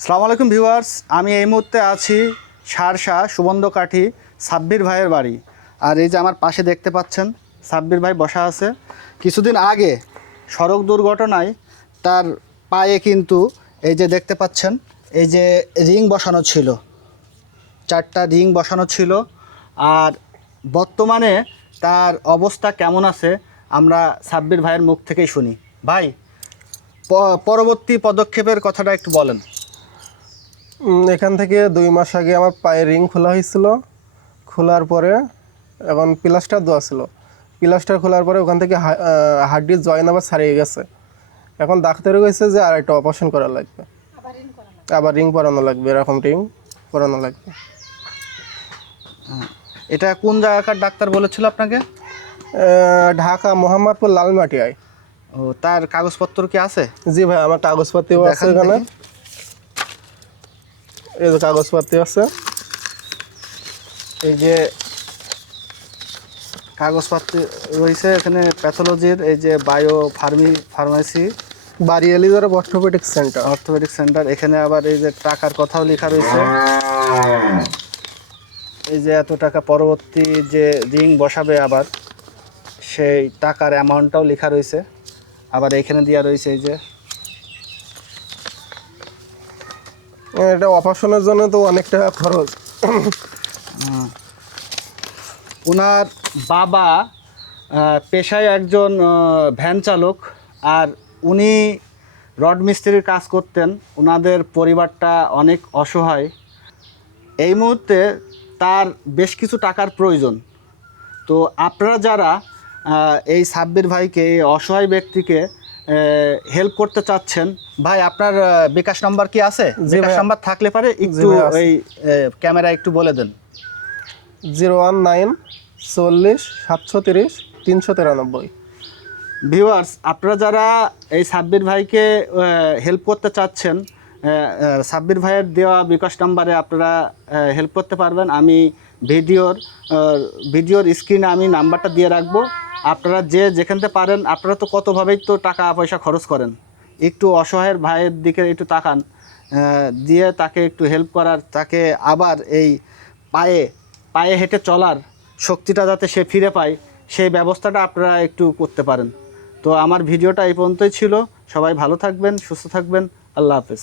আসসালামু আলাইকুম ভিউয়ার্স, আমি এই মুহূর্তে আছি শার্শা সুবন্ধকাঠি সাব্বির ভাইয়ের বাড়ি। আর এই যে আমার পাশে দেখতে পাচ্ছেন সাব্বির ভাই বসা আছে। কিছুদিন আগে সড়ক দুর্ঘটনায় তার পায়ে কিন্তু এই যে দেখতে পাচ্ছেন এই যে রিং বসানো ছিল, 4টা রিং বসানো ছিল। আর বর্তমানে তার অবস্থা কেমন আছে আমরা সাব্বির ভাইয়ের মুখ থেকেই শুনি। ভাই, পরবর্তী পদক্ষেপের কথাটা একটু বলেন। এখান থেকে 2 মাস আগে আমার পায়ে রিং খোলা হয়েছিল। খোলার পরে এখন প্লাস্টার দেওয়া ছিল। প্লাস্টার খোলার পরে ওখান থেকে হাড্ডির জয়েন আবার ছাড়িয়ে গেছে। এখন ডাক্তারে কইছে যে আর একটা অপারেশন করা লাগবে, আবার রিং পরানো লাগবে, এরকম রিং পরানো লাগবে। এটা কোন জায়গাকার ডাক্তার বলেছিল আপনাকে? ঢাকা মোহাম্মদপুর লালমাটিয়ায়। ও, তার কাগজপত্র কি আছে? জি ভাই, আমার কাগজপত্রও আছে দেখান এখানে। দেখি। এই যে কাগজপত্র আছে, এই যে কাগজপত্র রয়েছে এখানে প্যাথোলজির, এই যে বায়ো ফার্মেসি বাড়িয়ালি ধরে অর্থোপেডিক সেন্টার। Orthopaedic centre. এখানে আবার এই যে টাকার কথাও লেখা রয়েছে, এই যে এত টাকা পরবর্তী যে রিং বসাবে আবার সেই টাকার অ্যামাউন্টটাও লেখা রয়েছে। আবার এখানে দেওয়া রয়েছে এই যে এটা অপারেশনের জন্য তো অনেক টাকা খরচ। ওনার বাবা পেশায় একজন ভ্যান চালক, আর উনি রড মিস্ত্রির কাজ করতেন। ওনাদের পরিবারটা অনেক অসহায়। এই মুহূর্তে তার বেশ কিছু টাকার প্রয়োজন। তো আপনারা যারা এই সাব্বির ভাইকে, এই অসহায় ব্যক্তিকে হেল্প করতে চাচ্ছেন, ভাই আপনার বিকাশ নাম্বার কি আছে? বিকাশ নাম্বার থাকলে পারে একটু এই ক্যামেরা একটু বলে দেন। 019 40 730 393। ভিউয়ার্স, আপনারা যারা এই সাব্বির ভাইকে হেল্প করতে চাচ্ছেন, সাব্বির ভাইয়ের দেওয়া বিকাশ নাম্বারে আপনারা হেল্প করতে পারবেন। আমি ভিডিওর স্ক্রিনে আমি নাম্বারটা দিয়ে রাখবো। আপনারা যে যেখানতে পারেন, আপনারা তো কতভাবেই তো টাকা পয়সা খরচ করেন, একটু অসহায়ের ভাইয়ের দিকে একটু তাকান, দিয়ে তাকে একটু হেল্প করার, তাকে আবার এই পায়ে হেঁটে চলার শক্তিটা যাতে সে ফিরে পায়, সেই ব্যবস্থাটা আপনারা একটু করতে পারেন। তো আমার ভিডিওটা এই পর্যন্তই ছিল। সবাই ভালো থাকবেন, সুস্থ থাকবেন। আল্লাহ হাফেজ।